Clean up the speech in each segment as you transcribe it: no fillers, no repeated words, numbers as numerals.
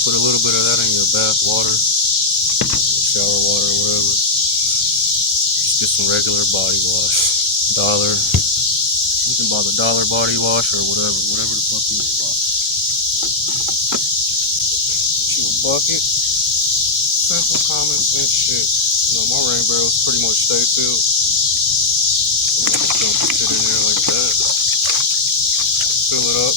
Put a little bit of that in your bath water, your shower water, whatever. Just get some regular body wash. $1. You can buy the $1 body wash or whatever the fuck you want to buy. Get you a bucket. Simple common sense shit. You know, my rain barrels pretty much stay filled. So I just dump the shit in there like that. Fill it up.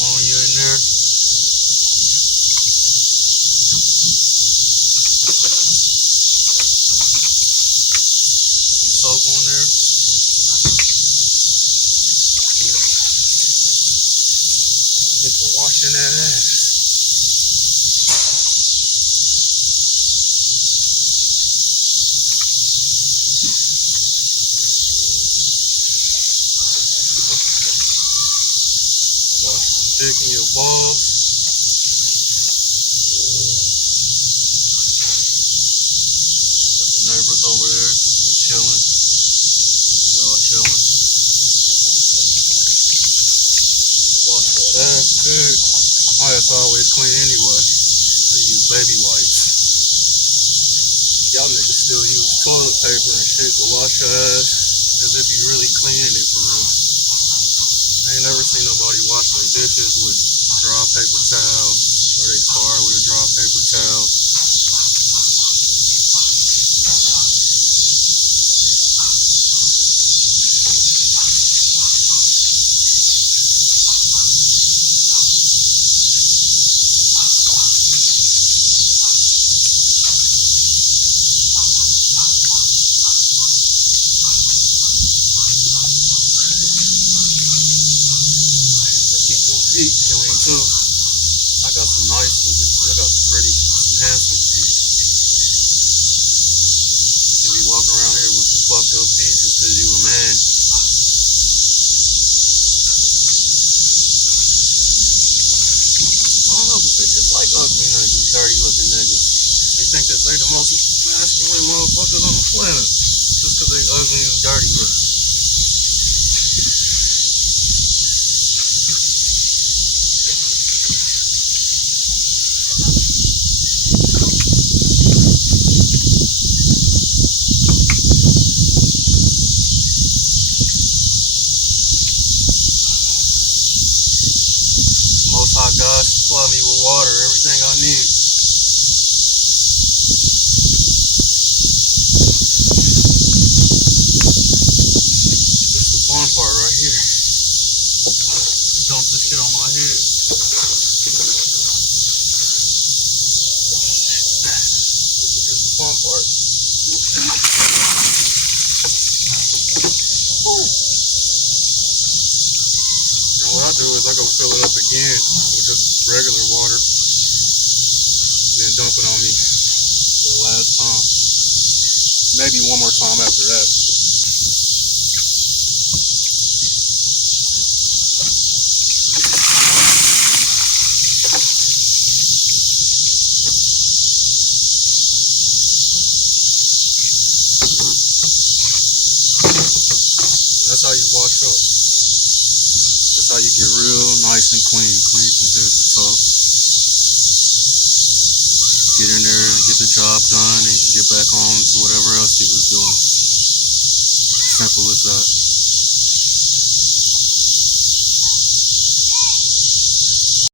Ammonia in there. Some soap on there. Get to washing that ass. Wash some dick in your balls. Got the neighbors over there. They chilling. Y'all chilling. Wash that ass good. My ass always clean anyway. They use baby wipes. Y'all niggas still use toilet paper and shit to wash your ass as if you really cleaning it for real. I ain't never seen nobody wash their dishes with dry paper towels or their car with a dry paper towel. Keep them feet clean too. I got some nice looking feet. I got some pretty, some handsome feet. You be walking around here with some fucked up feet just cause you a man. I don't know, but bitches like ugly niggas, dirty looking niggas. They think that they the most masculine motherfuckers on the planet just cause they ugly and dirty. Most High God supply me with water, everything I need. This is the fun part right here. Dump this shit on my head. Here's the fun part. Woo. And what I do is I go fill it up again with just regular water, and then dump it on me for the last time. Maybe one more time after that. That's how you wash up. That's how you get real nice and clean from head to toe. Get in there and get the job done and get back on to whatever else he was doing. Simple as that.